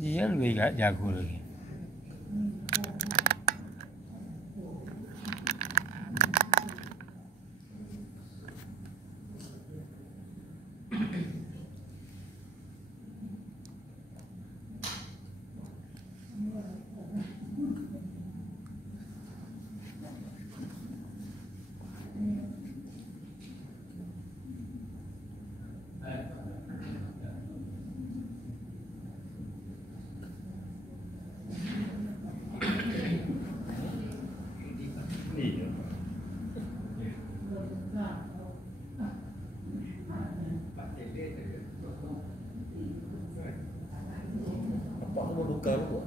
Dia lebih gak jago lagi. Apa mau duka lu?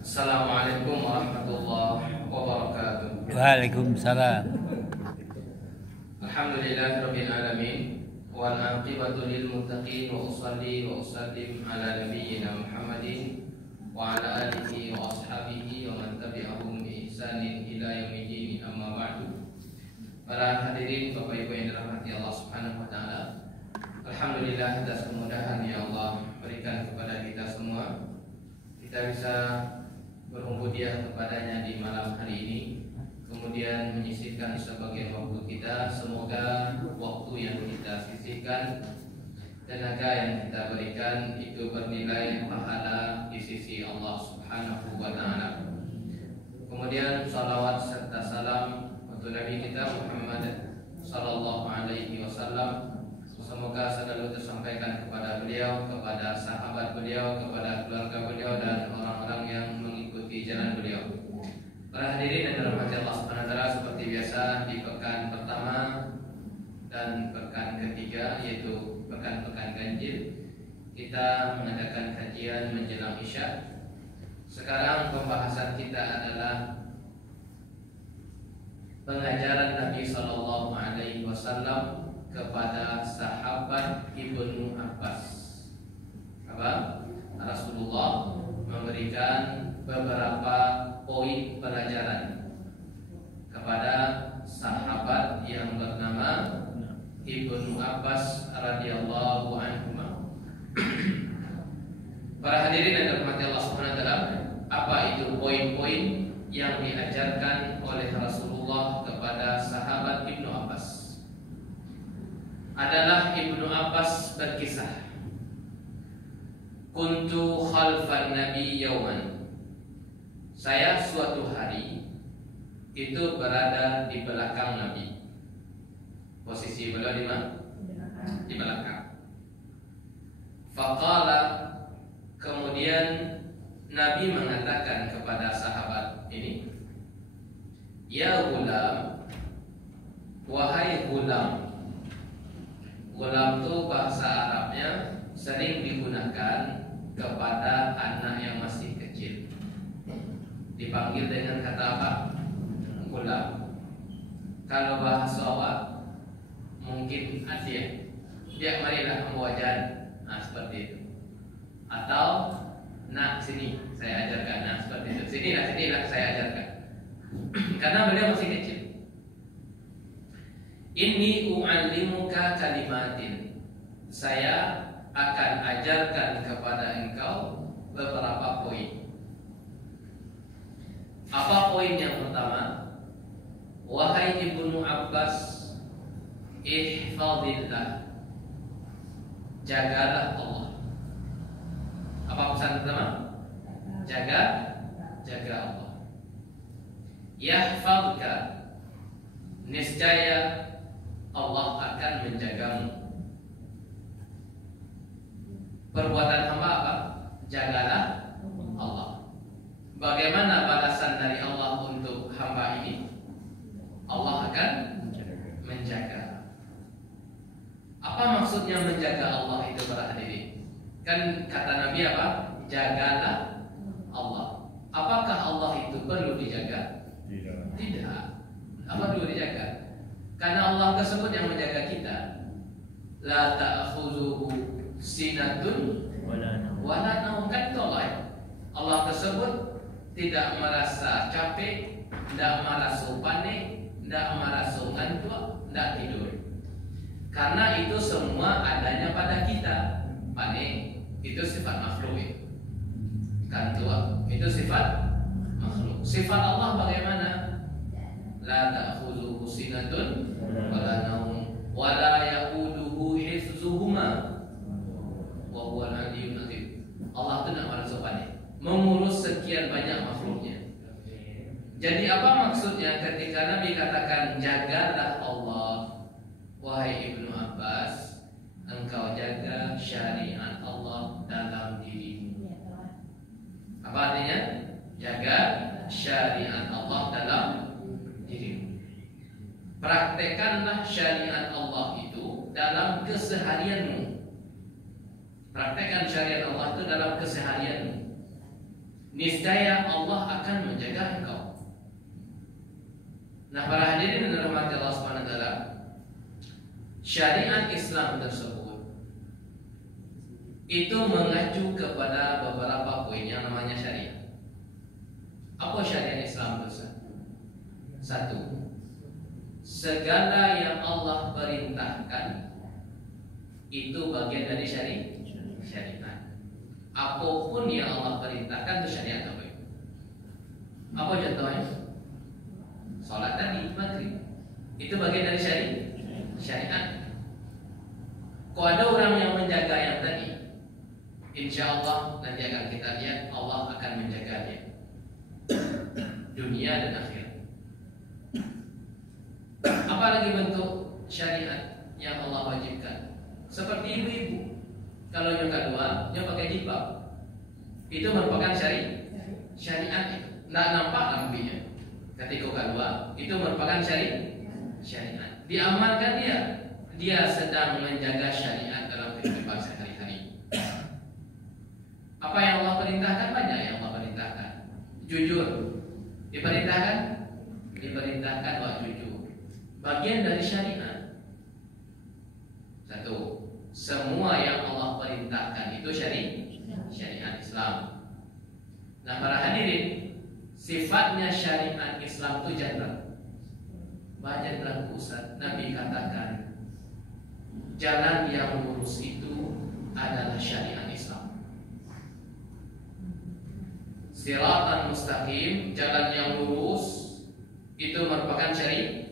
Assalamualaikum warahmatullahi wabarakatuh. Waalaikumsalam. Alhamdulillahirabbil alamin wal aqibatu lil muttaqin wa usalli wa usallim ala nabiyyina Muhammadin wa ala alihi wa ashabihi wa man tabi'ahum bi ihsanin ila yaumil amma ba'du. Para hadirin Bapak Ibu yang dirahmati Allah Subhanahu wa taala. Alhamdulillah atas kemudahan yang Allah berikan kepada kita semua. Kita bisa berubudiyah kepadanya di malam hari ini, kemudian menyisihkan sebagian waktu kita. Semoga waktu yang kita sisihkan, tenaga yang kita berikan itu bernilai pahala di sisi Allah Subhanahu wa taala. Kemudian salawat serta salam untuk Nabi kita Muhammad sallallahu alaihi wasallam. Semoga selalu tersampaikan kepada beliau, kepada sahabat beliau, kepada keluarga beliau dan orang-orang yang mengikuti jalan beliau. Para hadirin yang dirahmati Allah Subhanahu wa taala, seperti biasa di pekan pertama dan pekan ketiga, yaitu pekan-pekan ganjil, kita mengadakan kajian menjelang Isya. Sekarang pembahasan kita adalah pengajaran Nabi sallallahu alaihi wasallam kepada sahabat Ibnu Abbas. Apa? Rasulullah memberikan beberapa poin pelajaran kepada sahabat yang bernama Ibnu Abbas radhiyallahu anhu. Para hadirin yang dirahmati Allah Subhanahu wa taala, apa itu poin-poin yang diajarkan oleh Rasulullah kepada sahabat Ibnu Abbas? Adalah Ibnu Abbas berkisah, kuntu khalfan nabi yauman, saya suatu hari itu berada di belakang Nabi. Posisi beliau di mana? Di belakang. Faqala, kemudian Nabi mengatakan kepada sahabat ini, ya gulam, wahai gulam. Gulam itu bahasa Arabnya sering digunakan kepada anak yang masih kecil. Dipanggil dengan kata apa? Gulam. Kalau bahasa awak mungkin asyik, dia marilah kamu wajan. Nah, seperti itu. Atau nak sini saya ajarkan. Nah, seperti itu. Sinilah saya ajarkan. Karena beliau masih kecil. Inni u'allimuka kalimatin, saya akan ajarkan kepada engkau beberapa poin. Apa poin yang pertama? Wahai Ibnu Abbas, ihfazillah, jagalah Allah. Apa pesan pertama? Jaga Allah. Yahfazka, niscaya Allah akan menjagamu. Perbuatan hamba apa? Jagalah Allah. Bagaimana balasan dari Allah untuk hamba ini? Allah akan menjaga. Apa maksudnya menjaga Allah itu para hadirin? Kan kata Nabi apa? Jagalah Allah. Apakah Allah itu perlu dijaga? Tidak. Apa perlu dijaga? Karena Allah tersebut yang menjaga kita. La ta'khudhuhu sinatun wala naum. Kan itu Allah. Allah tersebut tidak merasa capek, tidak merasa panik, tidak merasa ngantuk, tidak tidur. Karena itu semua adanya pada kita. Panik itu sifat makhluk ya. Kantuk itu sifat makhluk. Sifat Allah bagaimana? La ta'khudhuhu sinatun wala naum wala yaquduhu hifdzuhuma wa huwal aliyyul azim. Allah itu tidak merasa panik mengurus sekian banyak makhluknya. Jadi apa maksudnya ketika Nabi katakan jagalah Allah, wahai Ibnu Abbas, engkau jaga syariat Allah dalam dirimu. Apa artinya? Jaga syariat Allah dalam dirimu. Praktekanlah syariat Allah itu dalam keseharianmu. Praktekkan syariat Allah itu dalam keseharianmu. Niscaya Allah akan menjaga engkau. Nah, para hadirin yang dirahmati Allah Subhanahu wa taala, syariat Islam tersebut itu mengacu kepada beberapa poin yang namanya syariat. Apa syariat Islam itu? Satu, segala yang Allah perintahkan itu bagian dari syariat. Apapun yang Allah perintahkan itu syariat apa itu? Apa contohnya? Salat tadi maghrib itu bagian dari syariat. Kalau ada orang yang menjaga yang tadi, insya Allah nanti akan kita lihat Allah akan menjaga dia dunia dan akhirat. Apalagi bentuk syariat yang Allah wajibkan, seperti ibu-ibu kalau yang kedua dia pakai jilbab, itu merupakan syariat itu. Nggak nampak lampinya. Ketika kedua itu merupakan syariat. Diamalkan dia sedang menjaga syariat dalam kehidupan sehari-hari. Apa yang Allah perintahkan? Banyak yang Allah perintahkan. Jujur diperintahkan bahwa jujur bagian dari syariat. Satu, semua yang Allah perintahkan itu syariat Islam. Nah, para hadirin, sifatnya syariat Islam itu jadran. Banyak dalam pusat Nabi katakan jalan yang lurus itu adalah syariat Islam. Siratan mustaqim, jalan yang lurus itu merupakan syariat.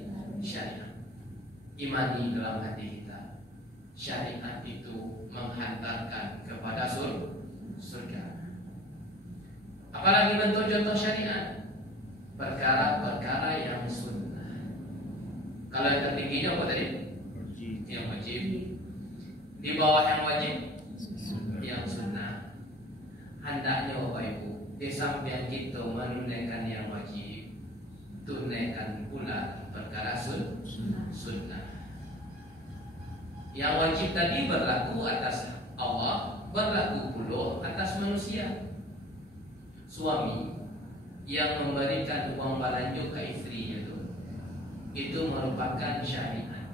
Imani dalam hati kita, syariat itu menghantarkan kepada surga. Apalagi bentuk contoh syariat, perkara-perkara yang sunnah. Kalau yang tertingginya apa tadi? Yang wajib. Di bawah yang wajib, yang sunnah. Hendaknya Bapak Ibu, di samping kita menunaikan yang wajib, tunaikan pula perkara sunnah. Yang wajib tadi berlaku atas Allah, berlaku pula atas manusia. Suami yang memberikan uang belanja ke istrinya itu merupakan syariat.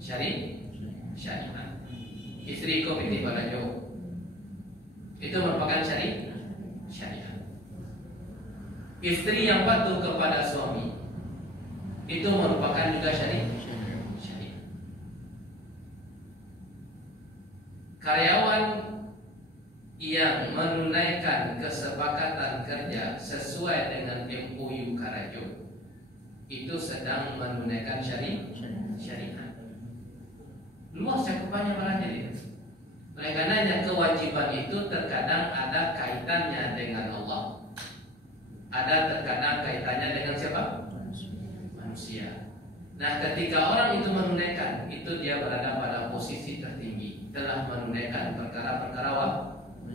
Syariat. Istri kau titip belanja, itu merupakan syariat. Istri yang patuh kepada suami itu merupakan juga syariat. Karyawan yang menunaikan kesepakatan kerja sesuai dengan MOU Karajo itu sedang menunaikan syariat. Luas cakupannya para hadirin. Oleh karenanya kewajiban itu terkadang ada kaitannya dengan Allah, ada terkadang kaitannya dengan siapa? Manusia. Nah, ketika orang itu menunaikan, itu dia berada pada posisi tertinggi, telah menunaikan perkara-perkara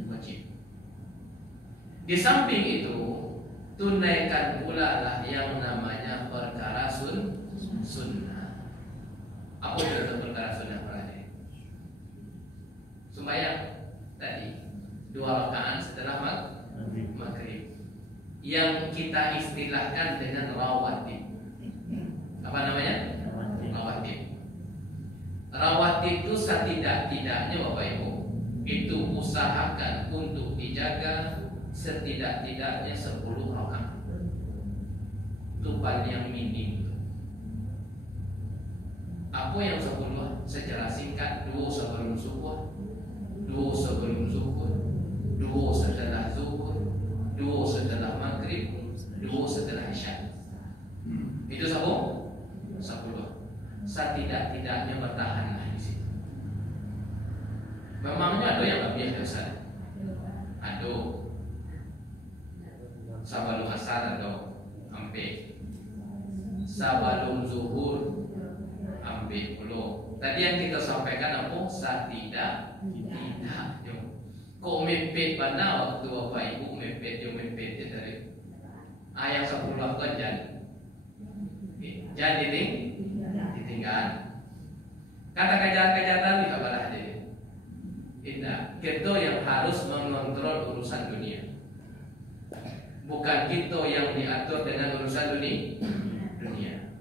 wajib. Di samping itu, tunaikan pula lah yang namanya perkara sunnah. Apa itu perkara sunnah berarti? Sembahyang tadi 2 rakaat setelah maghrib, yang kita istilahkan dengan rawatib. Apa namanya? Rawatib. Rawatib itu setidak-tidaknya Bapak Ibu, itu usahakan untuk dijaga setidak-tidaknya 10 itu paling minim. Apa yang 10? Secara singkat, 2 sebelum subuh, 2 sebelum zuhur, 2 setelah zuhur, 2 setelah maghrib, 2 setelah isya. Itu 10. Setidak-tidaknya bertahanlah di situ. Memangnya ada yang lebih besar? Ada. Sebelum asar ada hampir. Sebelum zuhur hampir puluh. Tadi yang kita sampaikan apa? Setidak-tidaknya. Kok mepet mana waktu bapak ibu mepet dari ayat 10 kan jadi ditinggal. Kata kejahatan apa hadirin? Tidak. Kita yang harus mengontrol urusan dunia. Bukan kita yang diatur dengan urusan dunia.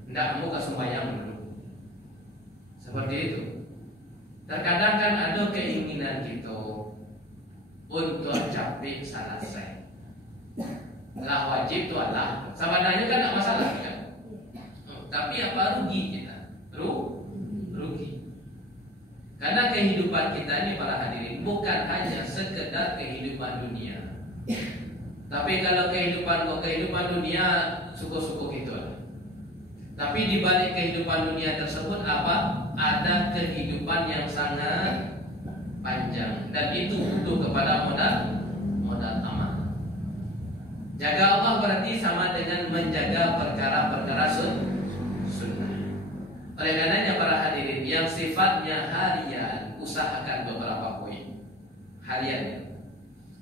Tidak mau ke sembahyang dulu. Seperti itu. Terkadang kan ada keinginan kita untuk capek selesai. Lah wajib itu adalah sebenarnya kan tidak masalah kan? Tapi apa rugi kita? Rugi. Karena kehidupan kita ini para hadirin bukan hanya sekedar kehidupan dunia. Tapi kalau kehidupan dunia suku-suku gitu. Tapi di balik kehidupan dunia tersebut apa? Ada kehidupan yang sangat panjang dan itu butuh kepada modal amal. Jaga Allah berarti sama dengan menjaga perkara-perkara sunnah. Oleh karenanya para hadirin yang sifatnya harian, usahakan beberapa poin harian.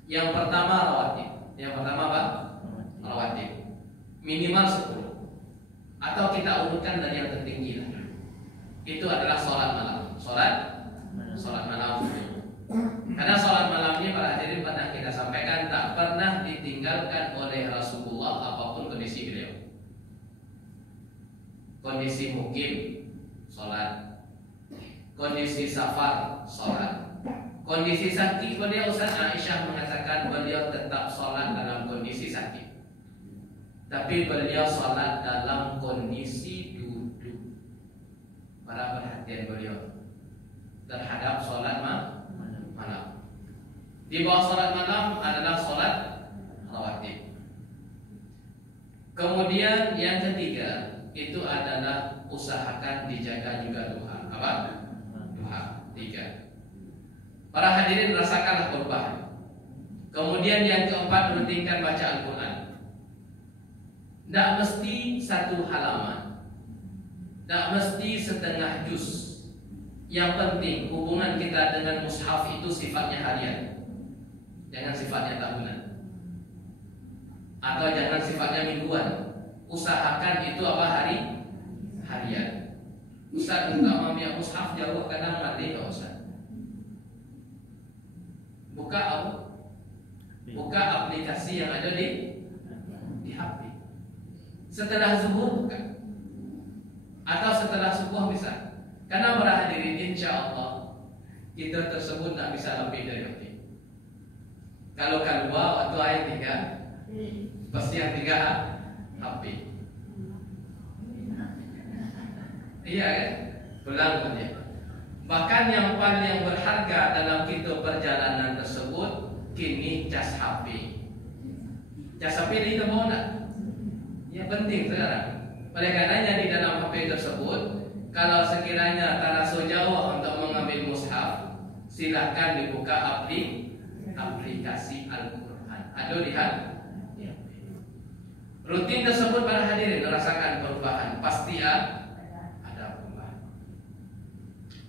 Yang pertama rawatib. Yang pertama apa? Rawatib. Minimal 10. Atau kita urutkan dari yang tertinggi lah. Itu adalah sholat malam. Sholat malam. Karena sholat malam ini para hadirin pernah kita sampaikan tak pernah ditinggalkan oleh Rasulullah apapun kondisi beliau. Kondisi mukim, sholat. Kondisi safar, sholat. Kondisi sakit, beliau Ustaz Aisyah mengatakan beliau tetap sholat dalam kondisi sakit. Tapi beliau sholat dalam kondisi duduk. Para perhatian beliau terhadap sholat malam. Di bawah sholat malam adalah sholat rawatib. Kemudian yang ketiga itu adalah usahakan dijaga juga duha. Apa? Duha. 3. Para hadirin rasakanlah perubahan. Kemudian yang keempat rutinkan baca Al-Quran. Tidak mesti 1 halaman, tidak mesti setengah juz. Yang penting hubungan kita dengan mushaf itu sifatnya harian, jangan sifatnya tahunan, atau jangan sifatnya mingguan. Usahakan itu apa? Harian. Ustaz minta mamia mushaf jauh kadang mati nggak usah. Buka aplikasi yang ada di HP. Setelah zuhur bukan, atau setelah subuh bisa. Karena para hadirin insya Allah kita tersebut tak bisa lebih dari itu. Kalau keluar waktu ayat 3 pasti yang 3 HP. Iya kan? Pulang saja. Bahkan yang paling berharga dalam kita perjalanan tersebut kini cas HP. Cas HP ini kita mau tak? Ya penting sekarang. Oleh karenanya di dalam HP tersebut, kalau sekiranya terasa jauh untuk mengambil mushaf, silahkan dibuka aplikasi Al-Quran. Ada lihat? Ya. Rutin tersebut para hadirin merasakan perubahan. Pasti ada perubahan.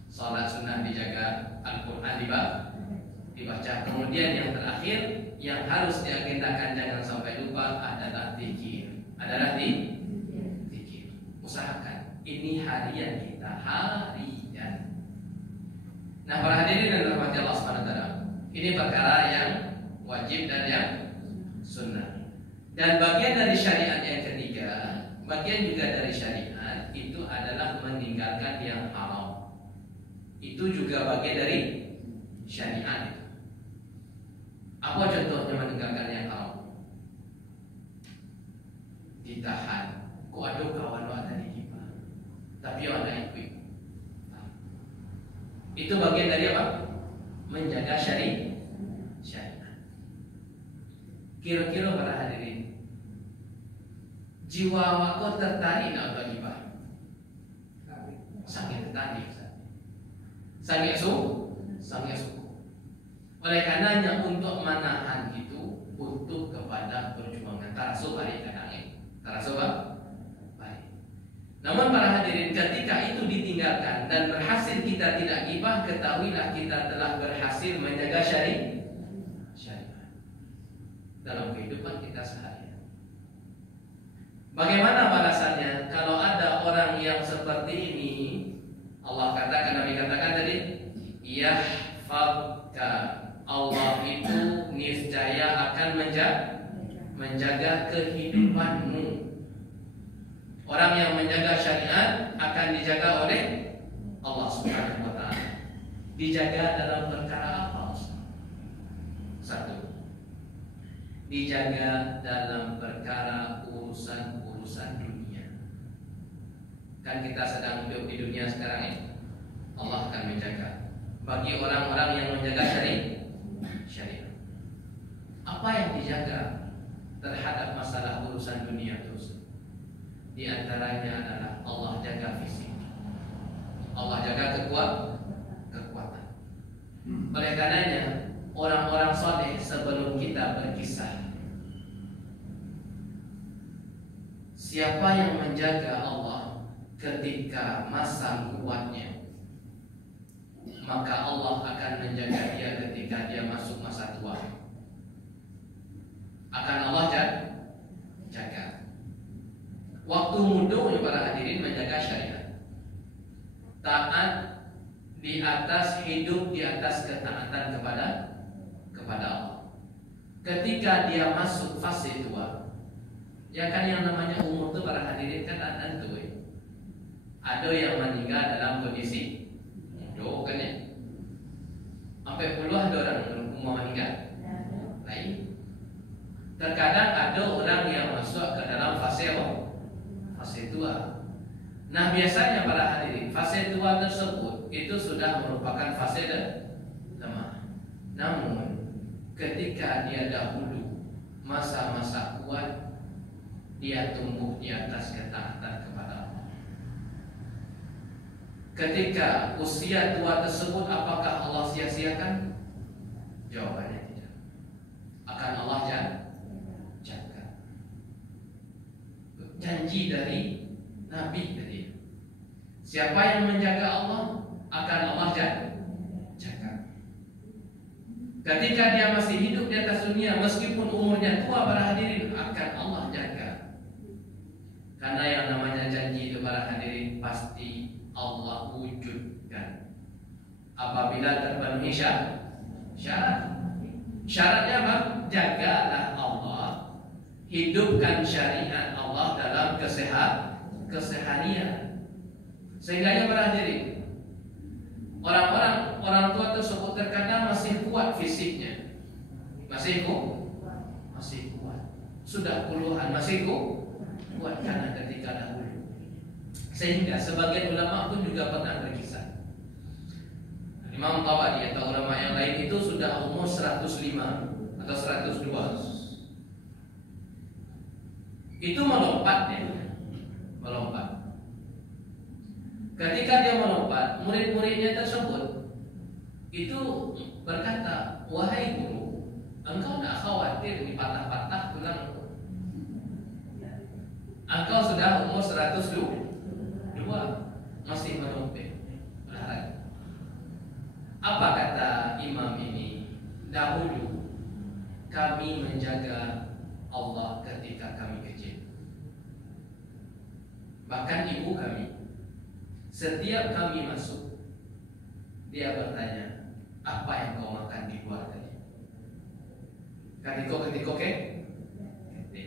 Salat sunnah dijaga, Al-Quran dibaca. Kemudian yang terakhir yang harus diagendakan jangan sampai lupa adalah zikir. Zikir. Usahakan ini harian kita, harian. Nah, para hadirin dan rahmati Allah SWT, ini perkara yang wajib dan yang sunnah. Dan bagian dari syariat yang ketiga, bagian juga dari syariat itu adalah meninggalkan yang haram. Itu juga bagian dari syariat. Apa contohnya meninggalkan yang haram? Ditahan. Ku ada kawan lu ada di gibah, tapi ada ikut. Itu bagian dari apa? Menjaga syariat. Kira-kira para hadirin, jiwa awak tertarik nak bergibah? Sangat tertarik, sangat suka. Oleh karenanya untuk menahan itu butuh kepada perjuangan. Tarasu baik kadang tarasu baik. Namun para hadirin, ketika itu ditinggalkan dan berhasil kita tidak gibah, ketahuilah kita telah berhasil menjaga syariat dalam kehidupan kita sehari-hari. Bagaimana balasannya kalau ada orang yang seperti ini? Allah katakan, Nabi katakan tadi, yahfadka, Allah itu niscaya akan menjaga kehidupanmu. Orang yang menjaga syariat akan dijaga oleh Allah Subhanahu wa taala. Dijaga dalam perkara apa? Satu, dijaga dalam perkara urusan dunia. Kan kita sedang hidup di dunia sekarang ini. Allah akan menjaga. Bagi orang-orang yang menjaga syariat. Apa yang dijaga terhadap masalah urusan dunia terus? Di antaranya adalah Allah jaga fisik. Allah jaga kekuatan. Oleh karenanya orang-orang soleh sebelum kita berkisah, siapa yang menjaga Allah ketika masa kuatnya, maka Allah akan menjaga dia ketika dia masuk masa tua. Akan Allah jaga. Waktu muda para hadirin menjaga syariat, taat di atas hidup di atas ketaatan kepada Allah. Ketika dia masuk fase tua, ya kan yang namanya umur itu para hadirin kan ada tuh. Ada yang meninggal dalam kondisi hidup kan ya. Sampai puluhan orang umur meninggal. Lain. Terkadang ada orang yang masuk ke dalam fase tua. Nah biasanya para hadirin, fase tua tersebut itu sudah merupakan fase lemah. Namun ketika dia dahulu masa-masa kuat, dia tumbuh di atas ketaatan kepada Allah. Ketika usia tua tersebut, apakah Allah sia-siakan? Jawabannya tidak. Akan Allah jaga. Janji dari Nabi tadi, siapa yang menjaga Allah akan Allah jaga. Ketika dia masih hidup di atas dunia, meskipun umurnya tua para hadirin, akan Allah jaga. Karena yang namanya janji itu para hadirin pasti Allah wujudkan apabila terpenuhi syarat. Syaratnya apa? Jagalah Allah, hidupkan syariat Allah dalam keseharian. Sehingga para hadirin, orang tua tersebut terkadang masih kuat fisiknya, masih kuat, sudah puluhan masih kuat karena ketika dahulu. Sehingga sebagian ulama pun juga pernah berkisah, Imam Tabari atau ulama yang lain itu sudah umur 105 atau 102. Itu melompat. Ketika dia melompat, murid-muridnya tersebut itu berkata, wahai guru, engkau tidak khawatir ini patah-patah tulang? Engkau sudah umur 102 masih melompat. Apa kata imam ini? Dahulu kami menjaga Allah ketika kami kecil. Bahkan ibu kami, setiap kami masuk, dia bertanya, apa yang kau makan di luar tadi? Ketika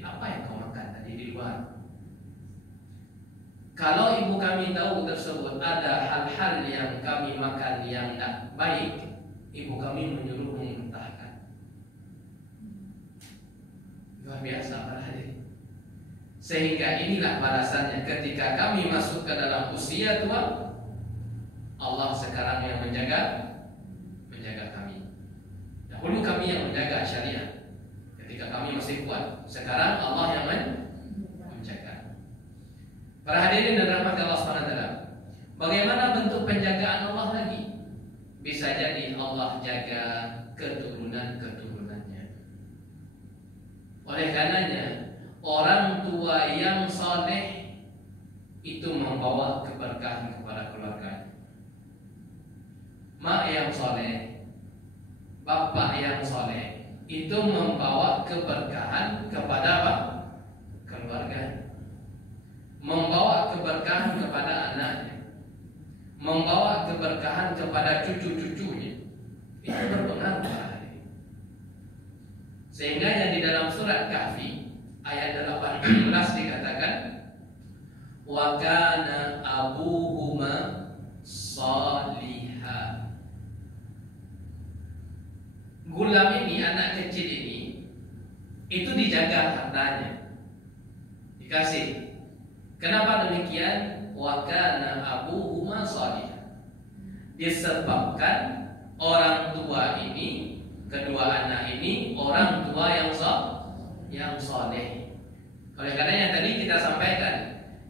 apa yang kau makan tadi di luar? Kalau ibu kami tahu tersebut ada hal-hal yang kami makan yang tidak baik, ibu kami menyuruh memuntahkan. Luar biasa para hadirin. Sehingga inilah balasannya ketika kami masuk ke dalam usia tua, Allah sekarang yang menjaga kami. Dahulu kami yang menjaga syariat ketika kami masih kuat. Sekarang Allah yang menjaga. Para hadirin dan rahmat Allah SWT, bagaimana bentuk penjagaan Allah lagi? Bisa jadi Allah jaga keturunan-keturunannya. Oleh karenanya, orang tua yang soleh itu membawa keberkahan kepada keluarga. Mak yang soleh, bapak yang soleh itu membawa keberkahan kepada apa? Keluarga. Membawa keberkahan kepada anaknya, membawa keberkahan kepada cucu-cucunya. Itu berpengaruh. Sehingga yang di dalam surat Kahfi ayat 18 dikatakan, wa kana abuhuma salihah. Gulam ini, anak kecil ini, itu dijaga hartanya, dikasih. Kenapa demikian? Wa kana abuhuma salihah. Disebabkan orang tua ini, kedua anak ini orang tua yang soleh. Oleh karena yang tadi kita sampaikan,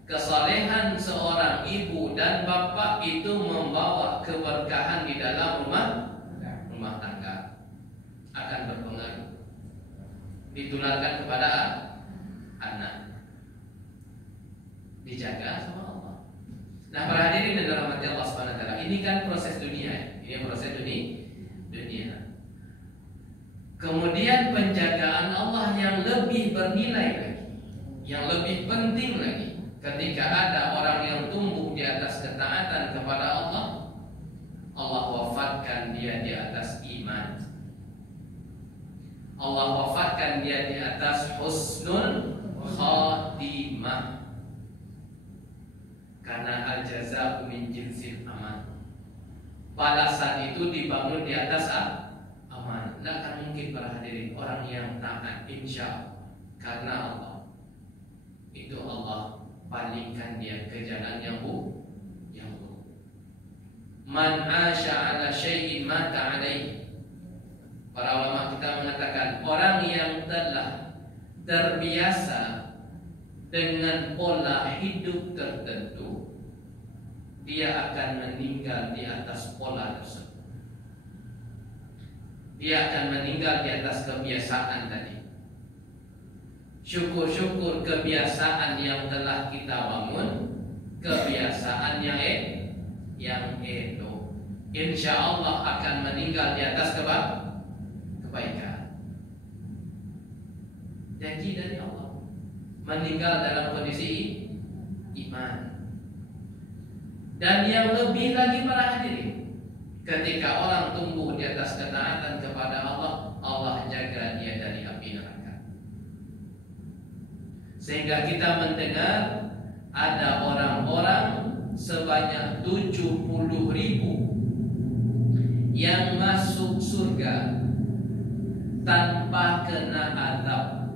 kesolehan seorang ibu dan bapak itu membawa keberkahan di dalam rumah tangga, akan berpengaruh, ditularkan kepada anak, dijaga sama Allah. Nah, para hadirin dan rahmat Allah SWT, ini kan proses dunia, ini proses dunia. Kemudian penjagaan Allah yang lebih bernilai lagi, yang lebih penting lagi, ketika ada orang yang tumbuh di atas ketaatan kepada Allah, Allah wafatkan dia di atas iman, Allah wafatkan dia di atas husnul khatimah. Karena al-jazaa min jinsil amal, balasan itu dibangun di atas aman. Tidak akan mungkin para hadirin orang yang taat insya karena Allah itu Allah palingkan dia ke jalan yang buruk. Man asya ala syai'in mata alaihi. Para ulama kita mengatakan orang yang telah terbiasa dengan pola hidup tertentu, dia akan meninggal di atas pola tersebut. Dia akan meninggal di atas kebiasaan tadi. Syukur-syukur kebiasaan yang telah kita bangun, kebiasaan yang elok, insya Allah akan meninggal di atas kebaikan. Janji dari Allah, meninggal dalam kondisi iman. Dan yang lebih lagi para hadirin, ketika orang tumbuh di atas ketaatan kepada Allah, Allah jaga dia dari api neraka. Sehingga kita mendengar ada orang-orang sebanyak 70.000 yang masuk surga tanpa kena azab,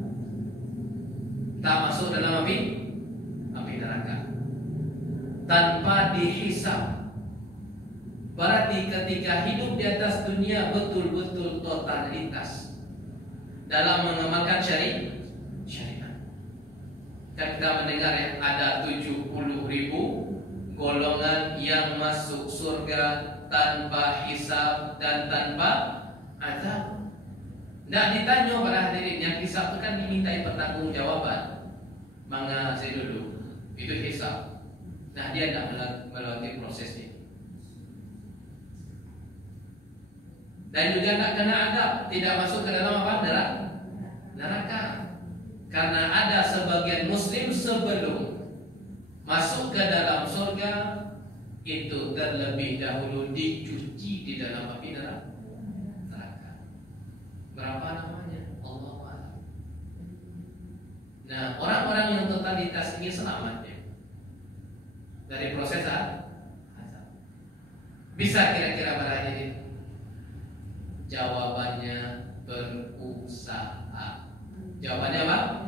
tak masuk dalam api neraka, tanpa dihisab. Berarti ketika hidup di atas dunia betul-betul totalitas dalam mengamalkan syariat. Kan kita mendengar ya, ada 70.000 golongan yang masuk surga tanpa hisab dan tanpa azab. Tidak ditanya para hadirin, yang hisab itu kan dimintai pertanggungjawaban. Mengasi dulu, itu hisab. Nah, dia tidak melewati proses ini. Dan juga tidak kena adab, tidak masuk ke dalam apa? Neraka. Karena ada sebagian muslim sebelum masuk ke dalam surga itu terlebih dahulu dicuci di dalam api neraka. Berapa namanya? Allah a'lam. Nah, orang-orang yang totalitas ini selamat ya dari proses azab. Bisa kira-kira berhadirin? Jawabannya berusaha. Jawabannya apa?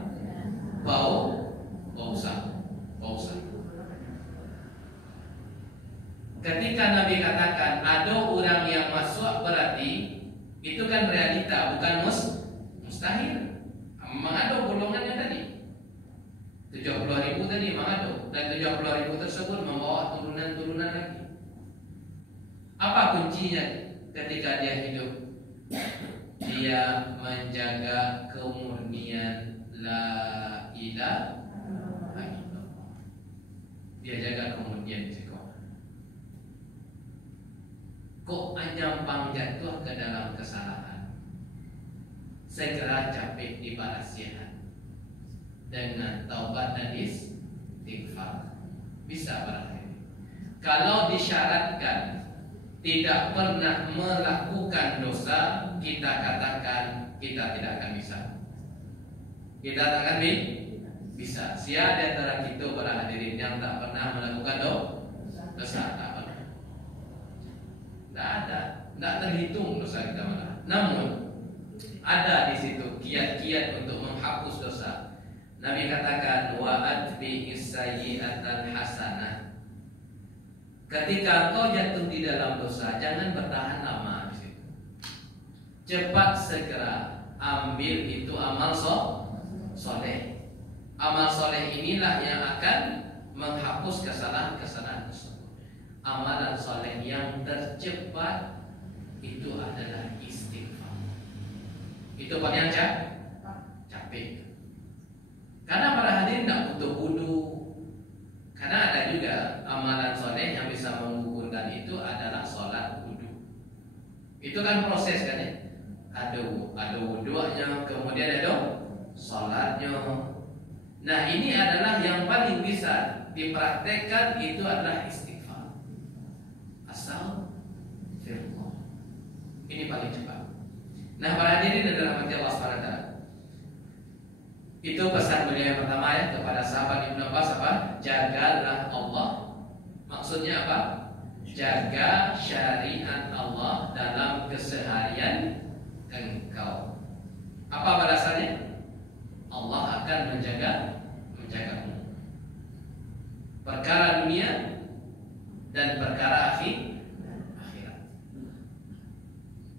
Ketika Nabi katakan ada orang yang masuk, berarti itu kan realita, bukan mustahil. Memang ada golongannya tadi. 70.000 tadi memang ada, dan 70.000 tersebut membawa turunan-turunan lagi. Apa kuncinya ketika dia hidup? Dia menjaga kemurnian la ilaha illallah. Dia jaga kemurnian sekolah. Kok anjampang jatuh ke dalam kesalahan, segera capek dibalas sehat dengan taubat dan istighfar, bisa berakhir. Kalau disyaratkan tidak pernah melakukan dosa, kita katakan kita tidak akan bisa. Kita tak akan bisa. Siapa di antara kita para hadirin yang tak pernah melakukan dosa? Tak pernah. Tak ada, tak terhitung dosa kita mana. Namun ada di situ kiat-kiat untuk menghapus dosa. Nabi katakan wa atbi'is sayyi'atal hasanah. Ketika kau jatuh di dalam dosa, jangan bertahan lama di situ. Cepat segera ambil itu amal soleh. Amal soleh inilah yang akan menghapus kesalahan-kesalahan tersebut. Amalan soleh yang tercepat itu adalah istighfar. Itu paling capek. Karena para hadirin tidak butuh wudu. Karena ada juga amalan soleh yang bisa menggugurkan itu adalah sholat wudu. Itu kan proses kan ya. Ada wudunya, kemudian ada sholatnya. Nah ini adalah yang paling bisa dipraktekkan, itu adalah istighfar. Asal firman. Ini paling cepat. Nah para hadirin adalah rahmati Allah SWT. Itu pesan beliau yang pertama ya kepada sahabat Ibnu Abbas apa? Jagalah Allah. Maksudnya apa? Jaga syariat Allah dalam keseharian engkau. Apa balasannya? Allah akan menjagamu. Perkara dunia dan perkara akhirat.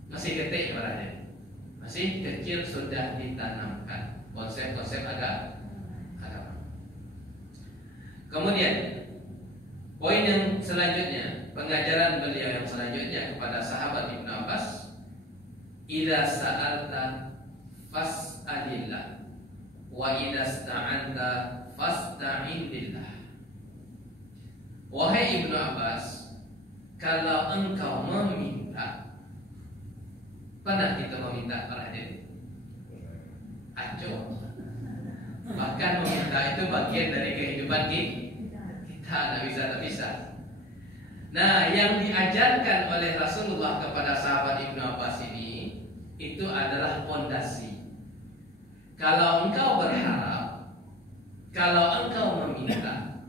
Masih ketik ibaratnya. Masih kecil sudah ditanamkan konsep-konsep agama. Kemudian poin yang selanjutnya, pengajaran beliau yang selanjutnya kepada sahabat Ibnu Abbas, idza sa'alta fas'alillah wa idza sta'anta fasta'in billah. Wahai Ibnu Abbas, kalau engkau meminta, pernah kita meminta terakhir? Acuh. Bahkan meminta itu bagian dari kehidupan kita, tidak bisa terpisah. Nah, yang diajarkan oleh Rasulullah kepada sahabat Ibnu Abbas ini, itu adalah fondasi. Kalau engkau berharap, kalau engkau meminta,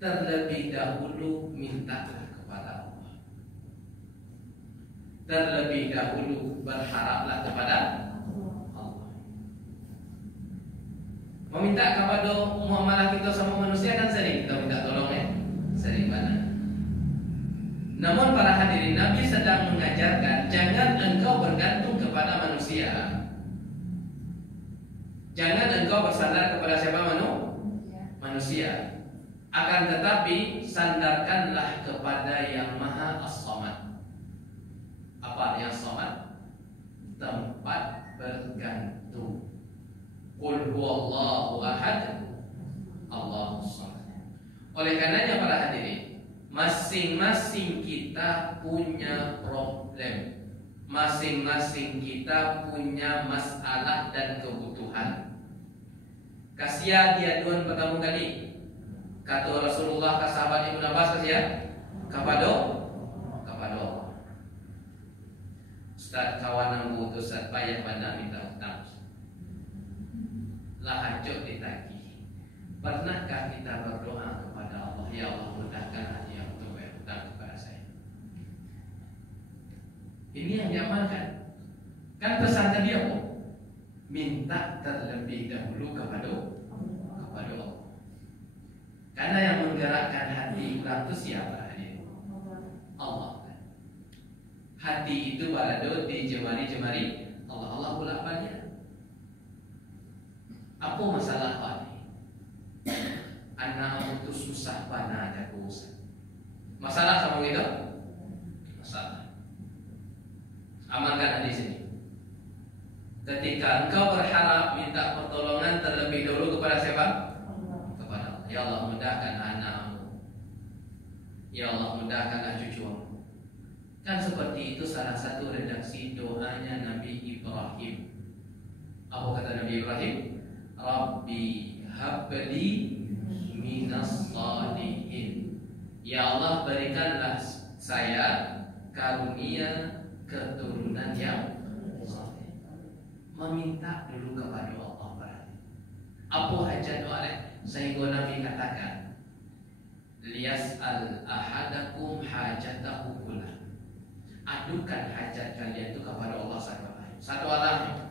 terlebih dahulu mintalah kepada Allah. Terlebih dahulu berharaplah kepada Allah. Meminta kepada muamalah kita sama manusia kan sering kita minta tolong ya, sering banget. Namun para hadirin, Nabi sedang mengajarkan jangan engkau bergantung kepada manusia. Jangan engkau bersandar kepada siapa manusia. Akan tetapi sandarkanlah kepada yang Maha As-Samad. Apa yang Samad? Tempat bergantung. Qul huwallahu ahad, Allahus samad. Oleh karenanya para hadirin, masing-masing kita punya problem. Masing-masing kita punya masalah dan kebutuhan. Kasihan dia Tuhan pertama kali. Kata Rasulullah ke sahabat Ibnu Abbas kasihan kepada Allah. Ustaz kawan yang butuh Ustaz payah pada minta utang. Lah hancur ditagih. Pernahkah kita berdoa kepada Allah, ya Allah mudahkan hati yang untuk bayar hutang kepada saya? Ini yang diamalkan. Kan pesan tadi apa? Minta terlebih dahulu kepada Allah. Karena yang menggerakkan hati itu siapa? Allah. Hati itu balado di jemari-jemari Allah. Allah pula banyak. Apa masalah ini? Anak itu susah bana ada urusan. Masalah sama gitu? Masalah. Amalkan hadis ini. Ketika engkau berharap minta pertolongan terlebih dahulu kepada siapa? Kepada Allah. Ya Allah, mudahkan anakmu. Ya Allah, mudahkanlah cucumu. Kan seperti itu salah satu redaksi doanya Nabi Ibrahim. Apa kata Nabi Ibrahim? Rabbi habli minas salihin. Ya Allah, berikanlah saya karunia keturunan yang saleh. Meminta dulu kepada Allah berarti. Apa hajat doa? Sehingga Nabi katakan, liyas'al ahadakum hajatahu kullah. Adukan hajat kalian itu kepada Allah satu alam.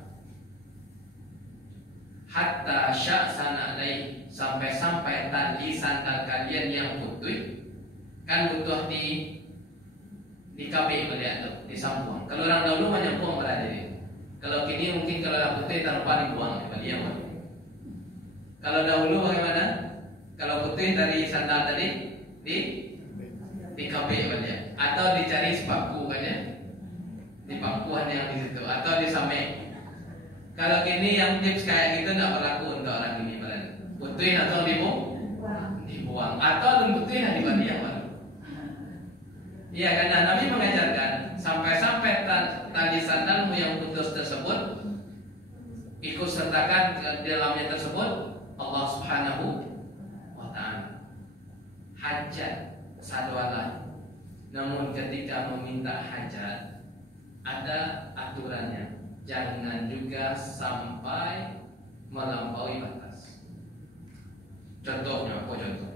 Hatta sya'sana alaih, sampai-sampai tali sandal kalian yang putih kan butuh di kabeh melihat tuh, disambung. Kalau orang dahulu menyambung berada di. Kalau kini mungkin kalau dah putih tanpa dibuang dia. Kalau dahulu bagaimana? Kalau putih dari sandal tadi di kabeh melihat, atau dicari sepaku kan ya? Di pakuan yang di situ atau di samping. Kalau gini yang tips kayak gitu tidak berlaku untuk orang ini berarti. Putih atau dibuang atau putih yang dibagi baru. Iya, karena Nabi mengajarkan sampai-sampai tali sandalmu yang putus tersebut ikut sertakan ke dalamnya tersebut Allah Subhanahu wa Ta'ala. Hajat sadwalah. Namun ketika meminta hajat ada aturannya. Jangan juga sampai melampaui batas. Contohnya apa contoh?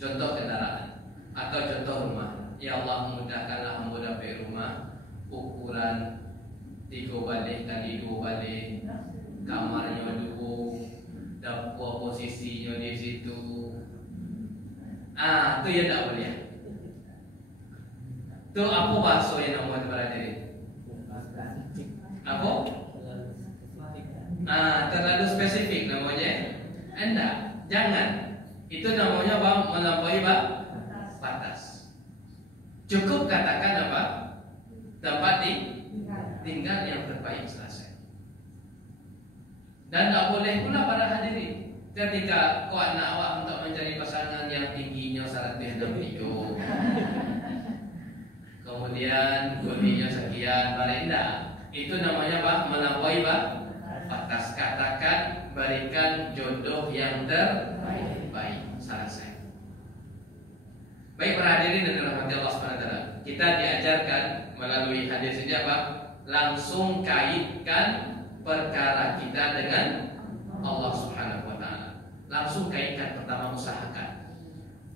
Contoh kendaraan atau contoh rumah. Ya Allah, mudahkanlah hamba dapat rumah ukuran 3 balik kali 2 balik, kamarnya 2, dapur posisinya di situ. Itu ya tak boleh. Itu apa bahasa yang nama berada di? Apa? Terlalu spesifik namanya. Enggak, jangan. Itu namanya melampaui batas. Cukup katakan apa? Tempat tinggal yang terbaik selesai. Dan tak boleh pula para hadirin ketika kau anak awak untuk mencari pasangan yang tingginya 163, kemudian gunanya sekian, balik enggak. Itu namanya apa? Melampaui batas. Katakan berikan jodoh yang terbaik. Selesai. Baik para hadirin dan dirahmati Allah Subhanahu wa taala. Kita diajarkan melalui hadis ini apa? Langsung kaitkan perkara kita dengan Allah Subhanahu wa taala. Langsung kaitkan, pertama usahakan.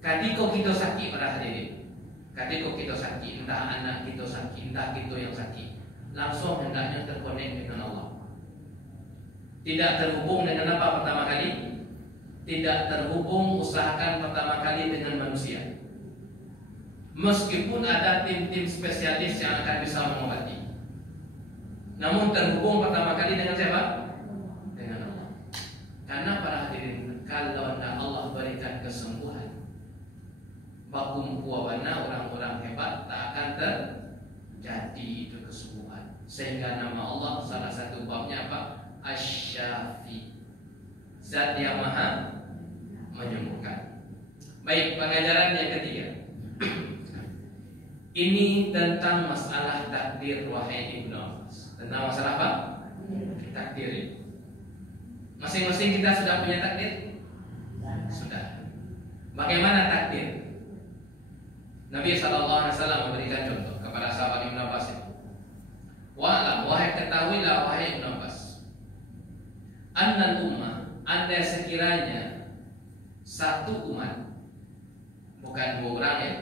Kadiko kita sakit para hadirin. Kadiko kita sakit, entah anak kita sakit, entah kita yang sakit. Langsung hendaknya terkonek dengan Allah. Tidak terhubung dengan apa pertama kali? Tidak terhubung, usahakan pertama kali dengan manusia. Meskipun ada tim-tim spesialis yang akan bisa mengobati, namun terhubung pertama kali dengan siapa? Dengan Allah. Karena para hadirin, kalau Allah berikan kesembuhan, bakum puawana orang-orang hebat tak akan terjadi itu kesembuhan. Sehingga nama Allah salah satu babnya apa? Asy-Syafi, Zat yang maha menyembuhkan. Baik, pengajaran yang ketiga. Ini tentang masalah takdir, wahai Ibnu Abbas. Tentang masalah apa? Takdir. Masing-masing kita sudah punya takdir? Sudah. Bagaimana takdir? Nabi SAW memberikan contoh kepada sahabat Ibnu Abbas itu. Wahai ketahuilah wahai Ibnu Abbas, annal ummah, anda sekiranya satu umat, bukan 2 orang ya,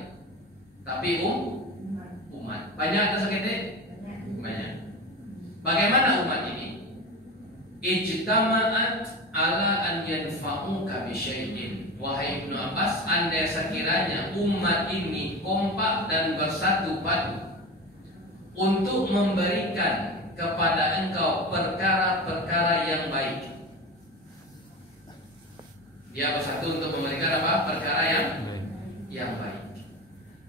tapi umat. Banyak atau sedikit? Banyak. Bagaimana umat ini? Ijtama'at ala an yanfa'uka bi syai'in. Wahai Ibnu Abbas, andai sekiranya umat ini kompak dan bersatu padu untuk memberikan kepada engkau perkara-perkara yang baik. Dia bersatu untuk memberikan apa? Perkara yang baik.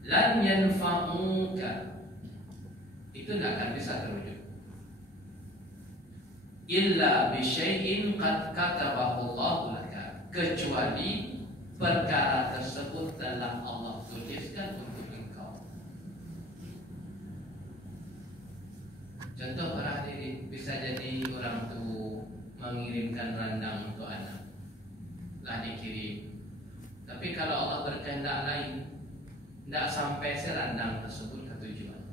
Lan yanfa'uka, itu tidak akan bisa terwujud. Illa bisyai'in qad katabahu Allahu laka, kecuali perkara tersebut telah Allah tuliskan untuk engkau. Contoh para hadirin, bisa jadi orang tua mengirimkan randang untuk anak, lah dikirim. Tapi kalau Allah berkehendak lain, tidak sampai serandang tersebut ke tujuan.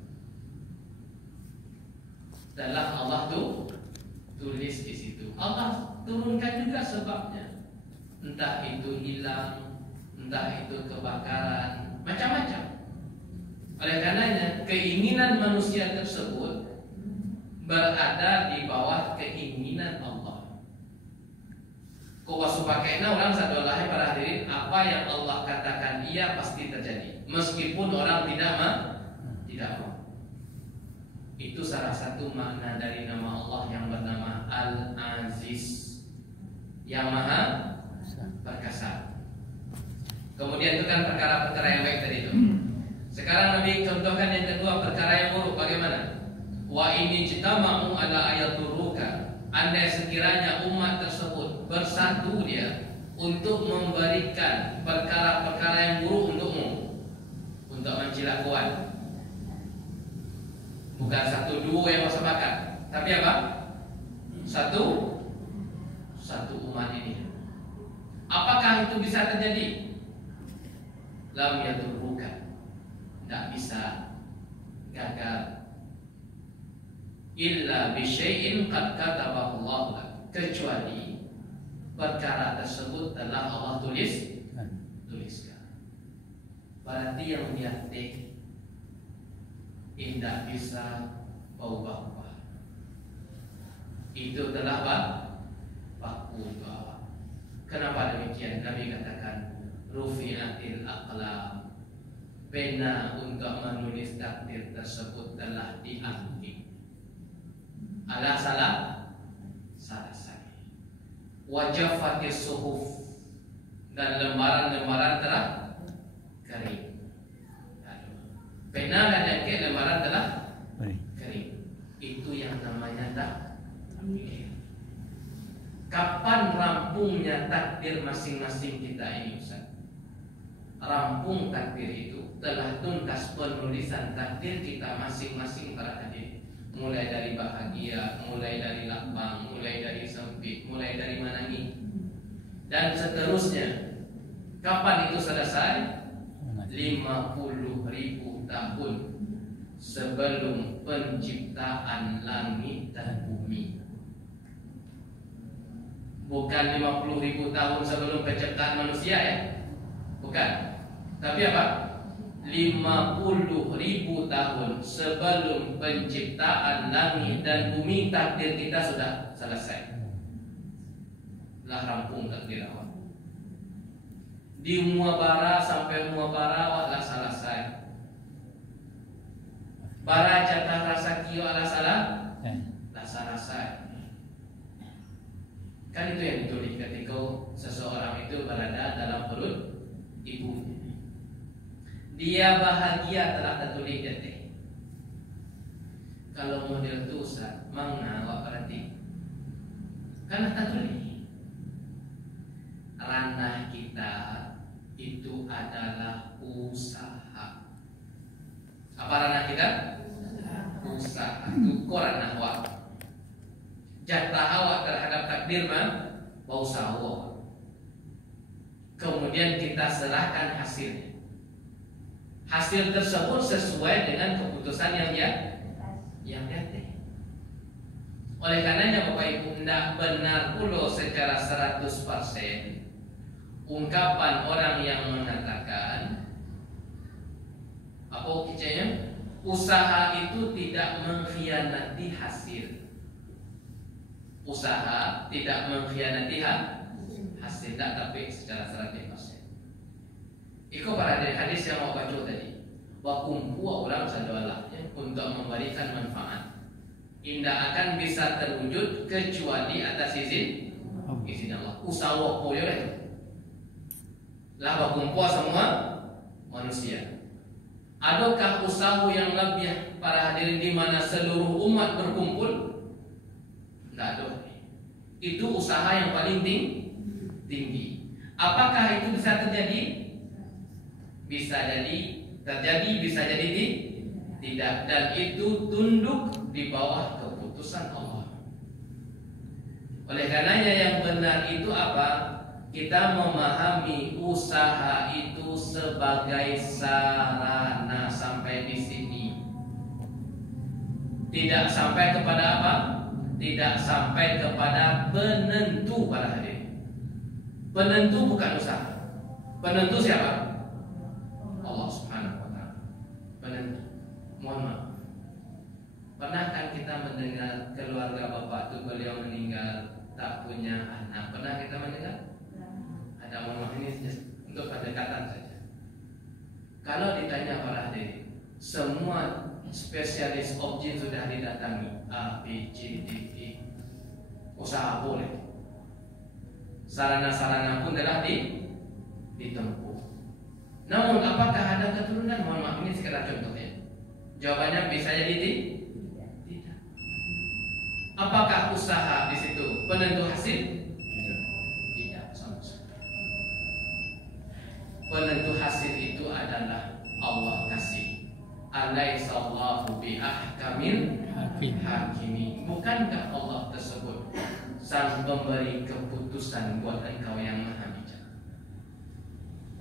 Telah Allah tulis di situ. Allah turunkan juga sebabnya. Entah itu hilang, entah itu kebakaran, macam-macam. Oleh karenanya keinginan manusia tersebut berada di bawah keinginan Allah. Kau pakainya orang sadolahi para hadirin, apa yang Allah katakan iya pasti terjadi, meskipun orang tidak mau. Itu salah satu makna dari nama Allah yang bernama Al-Aziz, yang Maha Perkasa. Kemudian itu kan perkara-perkara yang baik tadi itu. Sekarang Nabi contohkan yang kedua, perkara yang buruk. Bagaimana? Wa ini jitama'u ala ayaturuka, andai sekiranya umat tersebut bersatu dia untuk memberikan perkara-perkara yang buruk untukmu, untuk mencilakukan. Bukan satu dua yang bersepakat, tapi apa? Satu umat ini. Apakah itu bisa terjadi? Lam yadurruka, tidak bisa gagal. Illa bisyai'in qad katabahu Allah lak, kecuali perkara tersebut telah Allah tuliskan. Berarti yang diatik tidak bisa ubah. Itu telah ubah. Kenapa demikian? Nabi katakan rufi'atil aqlam, pena untuk menulis takdir tersebut telah diangkat. Ala salah saya. Wajafatis suhuf, dan lembaran-lembaran telah kering. Pena dan jangkit lembaran telah kering. Itu yang namanya takdir. Kapan rampungnya takdir masing-masing kita ini, Ustaz? Rampung takdir itu telah tuntas penulisan takdir kita masing-masing para hadirin. Mulai dari bahagia, mulai dari lapang, mulai dari sempit, mulai dari mana ini, dan seterusnya. Kapan itu selesai? 50.000 tahun sebelum penciptaan langit dan bumi. Bukan 50.000 tahun sebelum penciptaan manusia ya, bukan. Tapi apa? 50.000 tahun sebelum penciptaan langit dan bumi, takdir kita sudah selesai. Telah rampung takdir awal. Di muabara sampai muabara telah selesai. Bara jatah rasa kio ala salah selesai. Kan itu yang ditulis ketika seseorang itu berada dalam perut ibunya. Dia bahagia telah tertulis detik. Kalau model itu Ustaz, mengawak berarti karena tertulis. Ranah kita itu adalah usaha. Apa ranah kita? Usaha. Itu ranah awak. Jatah awak terhadap takdir mah usaha awak. Kemudian kita serahkan hasilnya. Hasil tersebut sesuai dengan keputusan yang diatik. Oleh karenanya Bapak Ibu, tidak benar pula secara 100% ungkapan orang yang mengatakan apa kicanya? Usaha itu tidak mengkhianati hasil. Usaha tidak mengkhianati hasil tak tapi secara 100%. Iko para dari hadis yang mau baca tadi. Wa kumpu orang sadolah untuk memberikan manfaat. Indah akan bisa terwujud kecuali atas izin Allah. Usaha koyo itu. Lah kumpu semua manusia. Adakah usaha yang lebih para hadirin di mana seluruh umat berkumpul? Tidak ada. Itu usaha yang paling tinggi. Apakah itu bisa terjadi? Bisa jadi terjadi, bisa jadi tidak. Dan itu tunduk di bawah keputusan Allah. Oleh karenanya yang benar itu apa? Kita memahami usaha itu sebagai sarana sampai di sini. Tidak sampai kepada apa? Tidak sampai kepada penentu para hadirin. Penentu bukan usaha. Penentu siapa? Allah Subhanahu wa taala. Penentu. Mohon maaf. Pernahkah kita mendengar keluarga bapak itu beliau meninggal tak punya anak? Pernah kita mendengar? Ada, mohon maaf, ini untuk pendekatan saja. Kalau ditanya para hadirin, semua spesialis objek sudah didatangi, A, B, C, D, E. Usaha boleh. Sarana-sarana pun telah ditempuh. Namun apakah ada keturunan? Mohon maaf, ini sekedar contoh ya. Jawabannya bisa jadi tidak. Apakah usaha di situ penentu hasil? Tidak, sama sekali. Penentu hasil itu adalah Allah kasih. Alaihissallahu biahkamil hakimi. Bukankah Allah tersebut sang pemberi keputusan buat engkau yang maha bijaksana?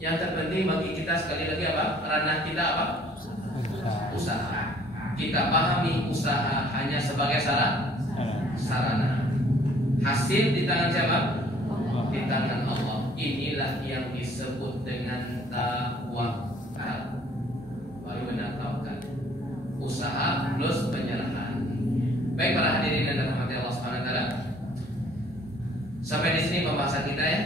Yang terpenting bagi kita sekali lagi apa? Ranah kita apa? Usaha. Kita pahami usaha hanya sebagai sarana. Hasil di tangan siapa? Di tangan Allah. Inilah yang disebut dengan tawakal. Baru benar tawakal. Usaha plus penyerahan. Baik para hadirin yang dirahmati Allah Subhanahu wa taala. Sampai di sini pembahasan kita ya.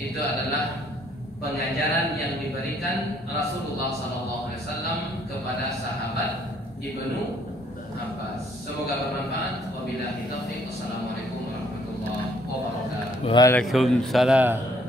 Itu adalah pengajaran yang diberikan Rasulullah SAW kepada sahabat Ibnu Abbas. Semoga bermanfaat. Wabillahi taufiq. Wassalamualaikum warahmatullahi wabarakatuh. Waalaikumsalam.